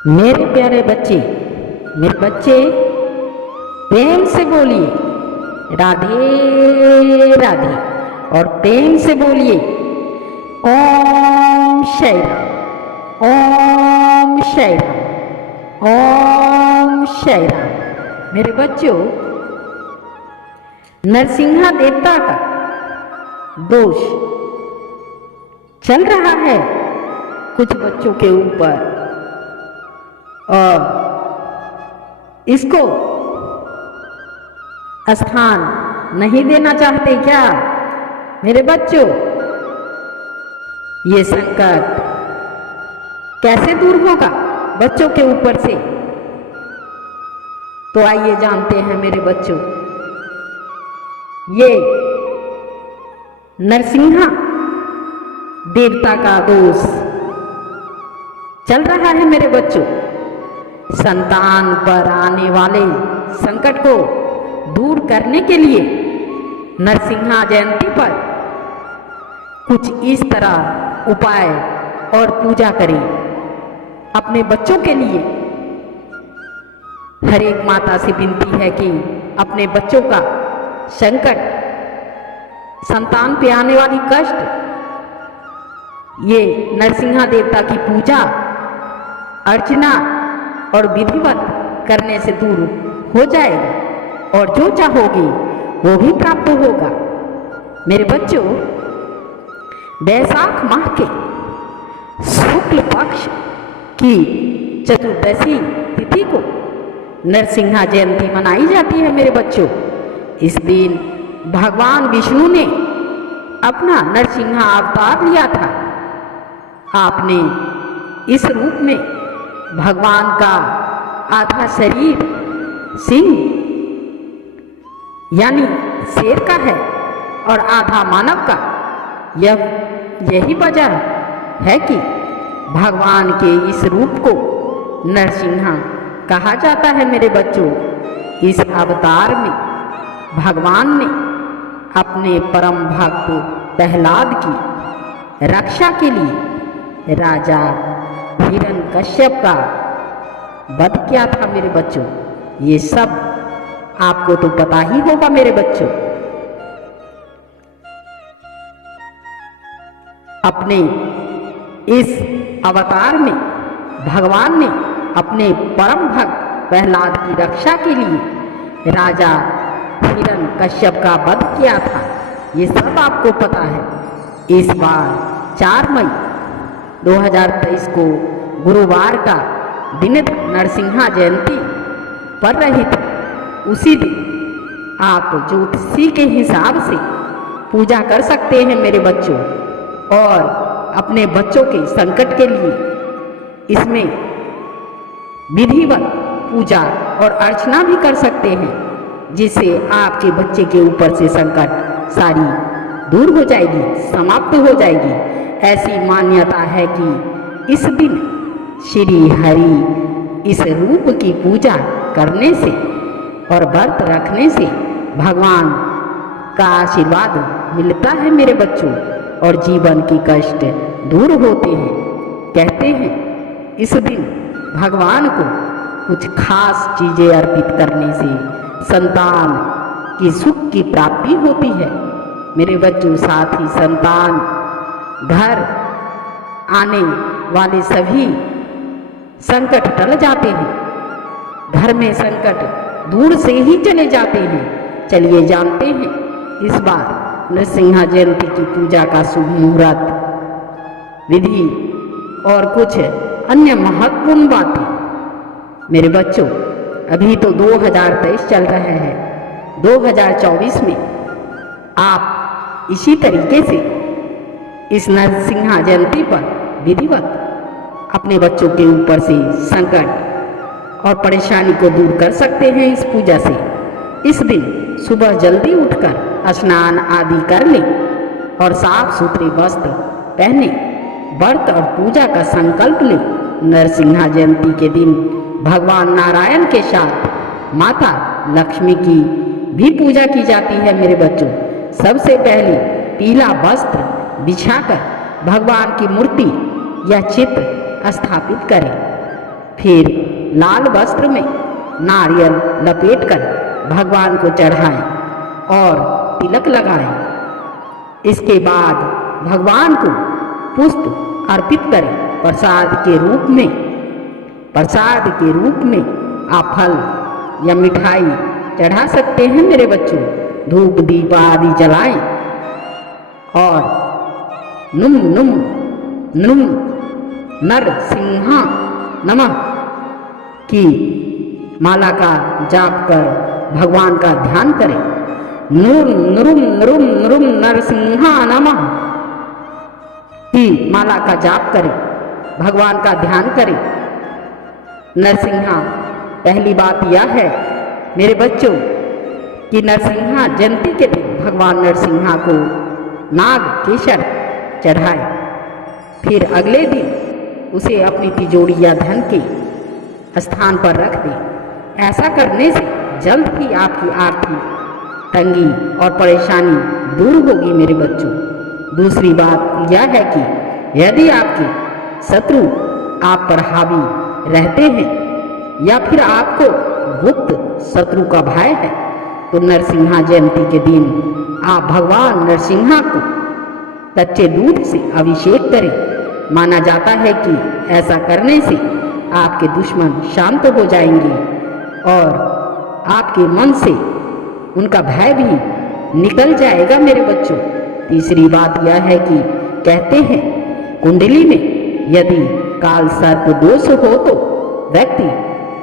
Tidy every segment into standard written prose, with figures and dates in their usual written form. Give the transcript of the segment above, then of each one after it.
मेरे प्यारे बच्चे, मेरे बच्चे प्रेम से बोलिए राधे राधे और प्रेम से बोलिए ओम शैरा, ओम शैरा, ओम शैरा। मेरे बच्चों, नरसिंहा देवता का दोष चल रहा है कुछ बच्चों के ऊपर और इसको स्थान नहीं देना चाहते क्या मेरे बच्चों? ये संकट कैसे दूर होगा बच्चों के ऊपर से? तो आइए जानते हैं मेरे बच्चों। ये नरसिंहा देवता का दोष चल रहा है मेरे बच्चों। संतान पर आने वाले संकट को दूर करने के लिए नरसिंहा जयंती पर कुछ इस तरह उपाय और पूजा करें अपने बच्चों के लिए। हर एक माता से विनती है कि अपने बच्चों का संकट, संतान पे आने वाली कष्ट, ये नरसिंहा देवता की पूजा अर्चना और विधिवत करने से दूर हो जाएगा और जो चाहोगे वो भी प्राप्त होगा। मेरे बच्चों, वैशाख माह के शुक्ल पक्ष की चतुर्दशी तिथि को नरसिंहा जयंती मनाई जाती है मेरे बच्चों। इस दिन भगवान विष्णु ने अपना नरसिंहा अवतार लिया था। आपने इस रूप में भगवान का आधा शरीर सिंह यानी शेर का है और आधा मानव का। यही वजह है कि भगवान के इस रूप को नरसिंहा कहा जाता है मेरे बच्चों। इस अवतार में भगवान ने अपने परम भक्त प्रहलाद की रक्षा के लिए राजा हिरण्यकश्यप का वध किया था मेरे बच्चों। ये सब आपको तो पता ही होगा मेरे बच्चों। अपने इस अवतार में भगवान ने अपने परम भक्त प्रहलाद की रक्षा के लिए राजा हिरण्यकश्यप का वध किया था। ये सब आपको पता है। इस बार 4 मई 2023 को गुरुवार का दिन नरसिंहा जयंती पड़ रही थी। उसी दिन आप ज्योतिषी के हिसाब से पूजा कर सकते हैं मेरे बच्चों और अपने बच्चों के संकट के लिए इसमें विधिवत पूजा और अर्चना भी कर सकते हैं, जिससे आपके बच्चे के ऊपर से संकट सारी दूर हो जाएगी, समाप्त हो जाएगी। ऐसी मान्यता है कि इस दिन श्री हरि इस रूप की पूजा करने से और व्रत रखने से भगवान का आशीर्वाद मिलता है मेरे बच्चों और जीवन की कष्ट दूर होते हैं। कहते हैं इस दिन भगवान को कुछ खास चीजें अर्पित करने से संतान की सुख की प्राप्ति होती है मेरे बच्चों। साथ ही संतान घर आने वाले सभी संकट टल जाते हैं, घर में संकट दूर से ही चले जाते हैं। चलिए जानते हैं इस बार नरसिंहा जयंती की पूजा का शुभ मुहूर्त, विधि और कुछ अन्य महत्वपूर्ण बातें। मेरे बच्चों, अभी तो 2023 चल रहा है। 2024 में आप इसी तरीके से इस नरसिंहा जयंती पर विधिवत अपने बच्चों के ऊपर से संकट और परेशानी को दूर कर सकते हैं इस पूजा से। इस दिन सुबह जल्दी उठकर स्नान आदि कर लें और साफ सुथरे वस्त्र पहने, व्रत और पूजा का संकल्प लें। नरसिंहा जयंती के दिन भगवान नारायण के साथ माता लक्ष्मी की भी पूजा की जाती है मेरे बच्चों। सबसे पहले पीला वस्त्र बिछाकर भगवान की मूर्ति या चित्र स्थापित करें। फिर लाल वस्त्र में नारियल लपेटकर भगवान को चढ़ाएं और तिलक लगाएं। इसके बाद भगवान को पुष्प अर्पित करें। प्रसाद के रूप में आप फल या मिठाई चढ़ा सकते हैं मेरे बच्चों। धूप दीप आदि जलाएं और नुम नुम नुम नरसिंहा नमः की माला का जाप कर भगवान का ध्यान करें। नूर नृम नृम नृम नरसिंहा नमः की माला का जाप करें, भगवान का ध्यान करें। नरसिंहा, पहली बात यह है मेरे बच्चों कि नरसिंहा जयंती के दिन भगवान नरसिंहा को नाग केसर चढ़ाए। फिर अगले दिन उसे अपनी तिजोरी या धन के स्थान पर रख दें। ऐसा करने से जल्द ही आपकी आर्थिक तंगी और परेशानी दूर होगी मेरे बच्चों। दूसरी बात यह है कि यदि आपके शत्रु आप पर हावी रहते हैं या फिर आपको गुप्त शत्रु का भय है तो नरसिंहा जयंती के दिन आप भगवान नरसिंहा को कच्चे दूध से अभिषेक करें। माना जाता है कि ऐसा करने से आपके दुश्मन शांत हो जाएंगे और आपके मन से उनका भय भी निकल जाएगा मेरे बच्चों। तीसरी बात यह है कि कहते हैं कुंडली में यदि काल सर्प दोष हो तो व्यक्ति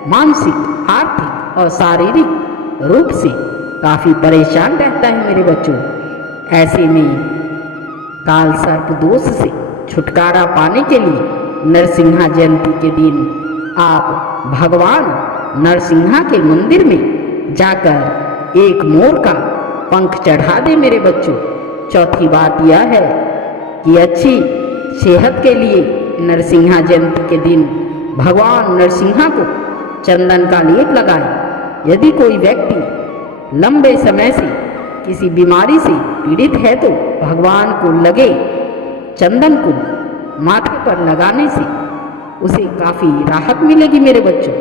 मानसिक, आर्थिक और शारीरिक रूप से काफी परेशान रहता है मेरे बच्चों। ऐसे में काल सर्प दोष से छुटकारा पाने के लिए नरसिंहा जयंती के दिन आप भगवान नरसिंहा के मंदिर में जाकर एक मोर का पंख चढ़ा दे मेरे बच्चों। चौथी बात यह है कि अच्छी सेहत के लिए नरसिंहा जयंती के दिन भगवान नरसिंहा को चंदन का लेप लगाए। यदि कोई व्यक्ति लंबे समय से किसी बीमारी से पीड़ित है तो भगवान को लगे चंदन को माथे पर लगाने से उसे काफ़ी राहत मिलेगी मेरे बच्चों।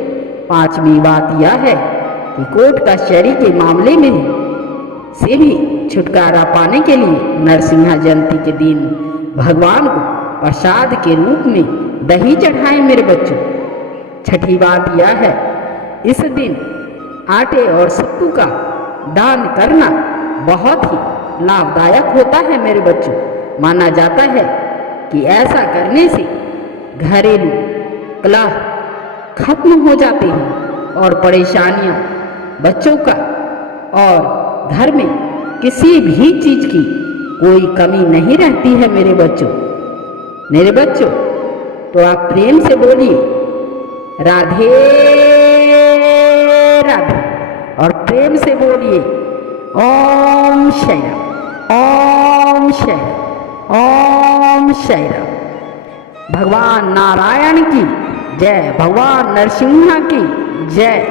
पांचवी बात यह है कि कोर्ट कचहरी के मामले में से भी छुटकारा पाने के लिए नरसिंहा जयंती के दिन भगवान को प्रसाद के रूप में दही चढ़ाएं मेरे बच्चों। छठी बात यह है इस दिन आटे और सत्तू का दान करना बहुत ही लाभदायक होता है मेरे बच्चों। माना जाता है कि ऐसा करने से घरेलू कलह खत्म हो जाते हैं और परेशानियां बच्चों का और घर में किसी भी चीज की कोई कमी नहीं रहती है मेरे बच्चों। मेरे बच्चों तो आप प्रेम से बोलिए राधे राधे और प्रेम से बोलिए ओम शै राम, ओम शै राम, ओम शै राम। भगवान नारायण की जय, भगवान नरसिंहा की जय।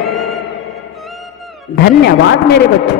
धन्यवाद मेरे बच्चों।